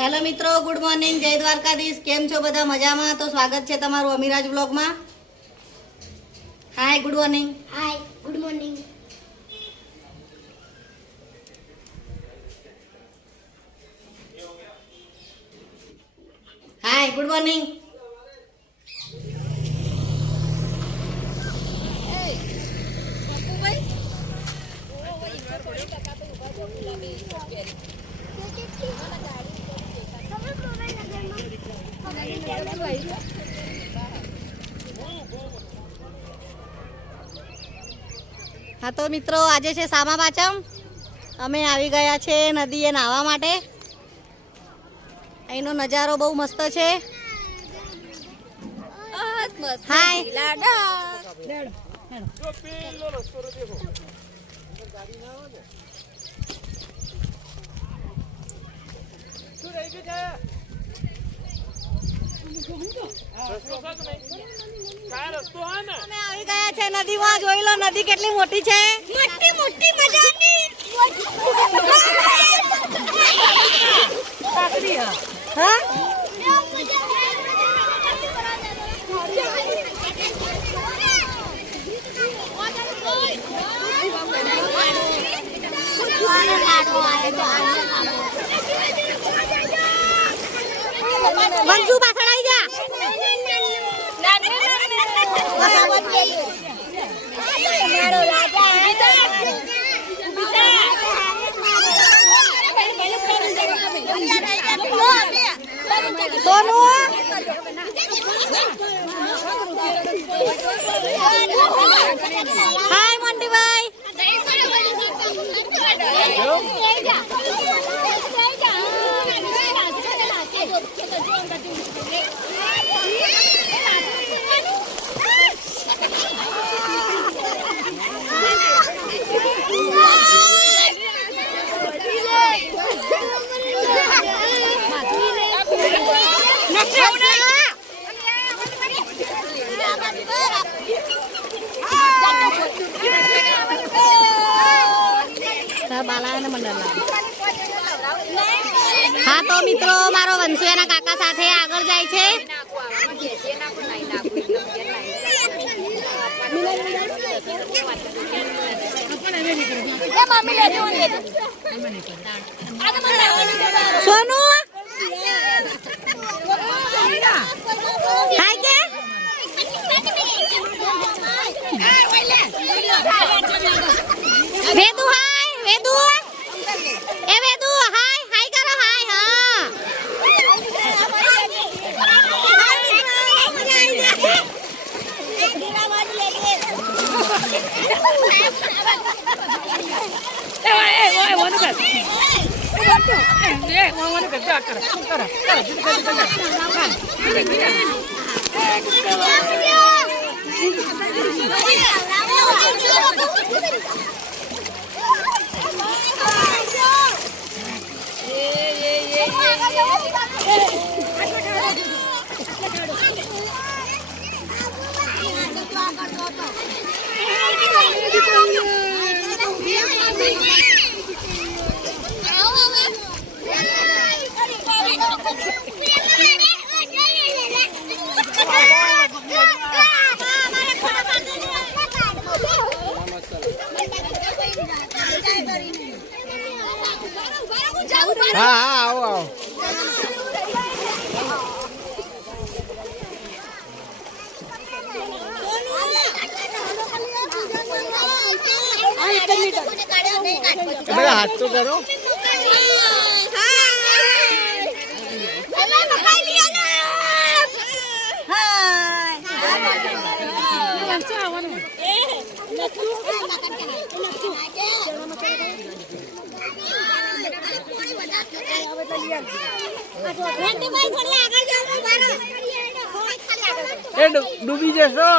Hello મિત્રો, good morning, જય દ્વારકાધીશ. કેમ છો બધા? મજામાં? તો સ્વાગત છે તમારું અમીરાજ બ્લોગમાં. હાય, ગુડ મોર્નિંગ. હાય, ગુડ મોર્નિંગ. હાય, ગુડ મોર્નિંગ. હા તો મિત્રો, આજે છે સામા પાંચમ. અમે આવી ગયા છે નદીએ નાહવા માટે. અહીંનો નજારો બહુ મસ્ત છે. હાય. અમે આવી ગયા છે નદીમાં. જોઈ લો નદી કેટલી મોટી છે. મોટી મોટી મજાની. હા, મંજુ પાછળ આવી જા. સોનુ, હાય મોન્ટીભાઈ. હા તો મિત્રો, મારો વંશુ એના કાકા સાથે આગળ જાય છે. સોનુ, હાય કે વેદુ, હાય વેદુ. એ વેદુ, હાય હાય કરો. હાય. હા, હા, આવો આવો. બધા હાથ તો કરો. એ ડૂબી જશો.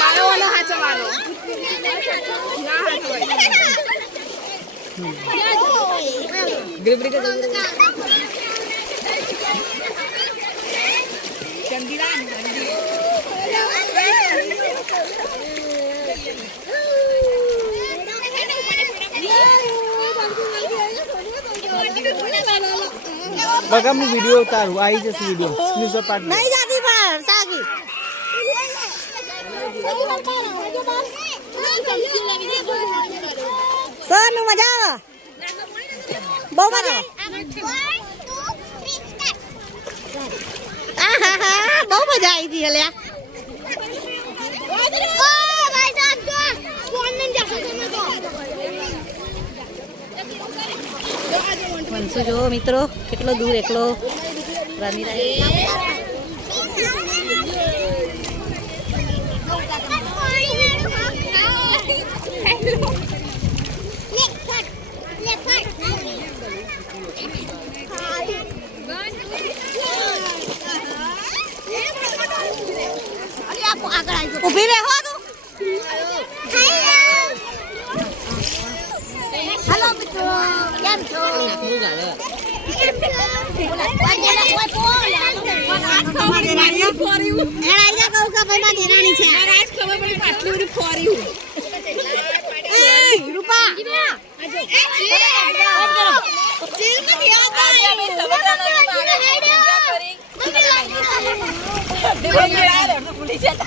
મારો વાલો હાચો મારો ના હાચો ગ્રીપ રીતે બગા હું વિડીયો ઉતારું આવી જશે વિડીયો સ્ક્રીનશોટ પાડ દે. નહીં જાતી બહાર સાગી સોનું મજા આવે બહુ મજા આહાહા, બહુ મજા આવી હતી અલ્યા વંશુ જો મિત્રો કેટલો દૂર એકલો રમી રહ્યો ઉભી રહે હો તું હેલો મિત્રો કેમ છો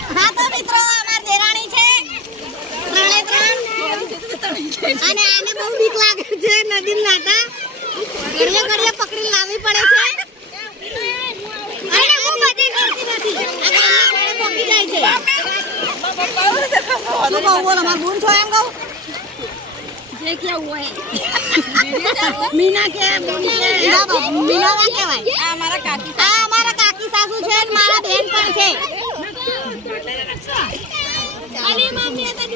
હા તો મિત્રો અમાર દેરાણી છે ત્રણે ત્રણ અને આને બહુ બીક લાગે છે નદી નાતા ઘડિયા ઘડિયા પકડી લાવવી પડે છે અને હું બધી કરતી નથી અને આને પોકી જાય છે શું કહું બોલ અમાર બૂન છો એમ કહું જે क्या हुआ है मीना के मीना ना કહેવાય આ અમારા કાકી સાસુ છે અને મારા બેન પણ છે અને મમ્મી હતા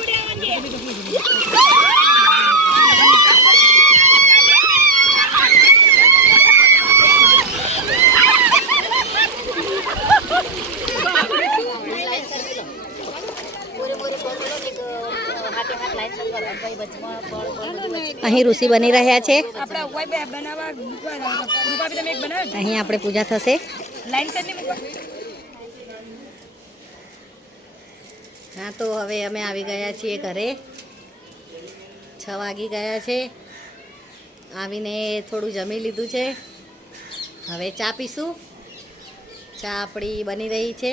અહીં ઋષિ બની રહ્યા છે અહીં આપણે પૂજા થશે હા તો હવે અમે આવી ગયા છીએ ઘરે 6 વાગી ગયા છે આવીને થોડું જમી લીધું છે હવે ચા પીશું ચા આપણી બની રહી છે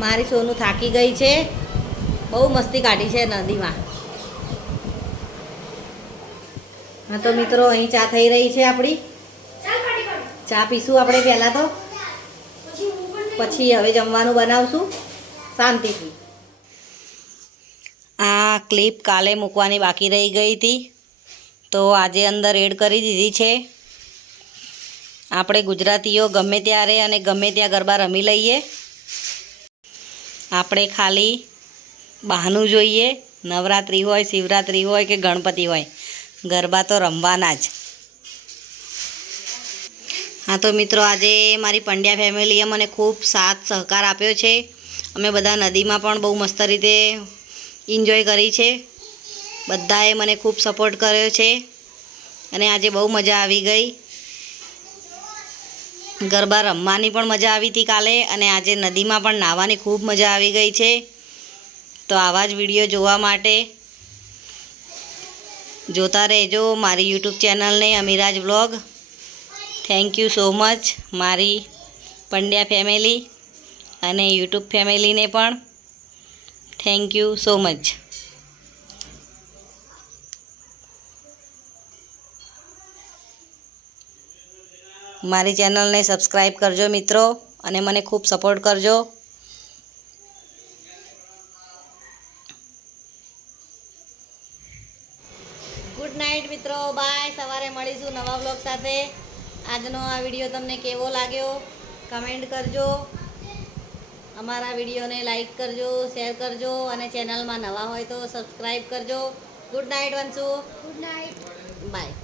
મારી સોનું થાકી ગઈ છે બહુ મસ્તી કાઢી છે નદીમાં હા તો મિત્રો અહીં ચા થઈ રહી છે આપણી ચા પીશું આપણે પહેલાં તો પછી હવે જમવાનું બનાવશું શાંતિથી આ ક્લિપ કાલે મૂકવાની બાકી રહી ગઈ હતી તો આજે અંદર એડ કરી દીધી છે આપણે ગુજરાતીઓ ગમે ત્યારે અને ગમે ત્યાં ગરબા રમી લઈએ આપણે ખાલી બહાનું જોઈએ નવરાત્રિ હોય શિવરાત્રિ હોય કે ગણપતિ હોય ગરબા તો રમવાના જ હા તો મિત્રો આજે મારી પંડ્યા ફેમિલીએ મને ખૂબ સાથ સહકાર આપ્યો છે અમે બધા નદીમાં પણ બહુ મસ્ત રીતે એન્જોય કરી છે બધાએ મને ખૂબ સપોર્ટ કર્યો છે અને આજે બહુ મજા આવી ગઈ ગરબા રમવાની પણ મજા આવી હતી કાલે અને આજે નદીમાં પણ નાહવાની ખૂબ મજા આવી ગઈ છે તો આવા જ વિડીયો જોવા માટે જોતા રહેજો મારી યુટ્યુબ ચેનલને Amiraj vlog thank you so much મારી પંડ્યા ફેમિલી અને યુટ્યુબ ફેમિલીને પણ થેન્ક યુ સો મચ મારી ચેનલને સબસ્ક્રાઈબ કરજો મિત્રો અને મને ખૂબ સપોર્ટ કરજો ગુડ નાઇટ મિત્રો બાય સવારે મળીશું નવા વ્લોગ સાથે આજનો આ વિડીયો તમને કેવો લાગ્યો કમેન્ટ કરજો અમારા વિડીયોને લાઈક કરજો શેર કરજો અને ચેનલમાં નવા હોય તો સબસ્ક્રાઈબ કરજો good night Vanshu good night bye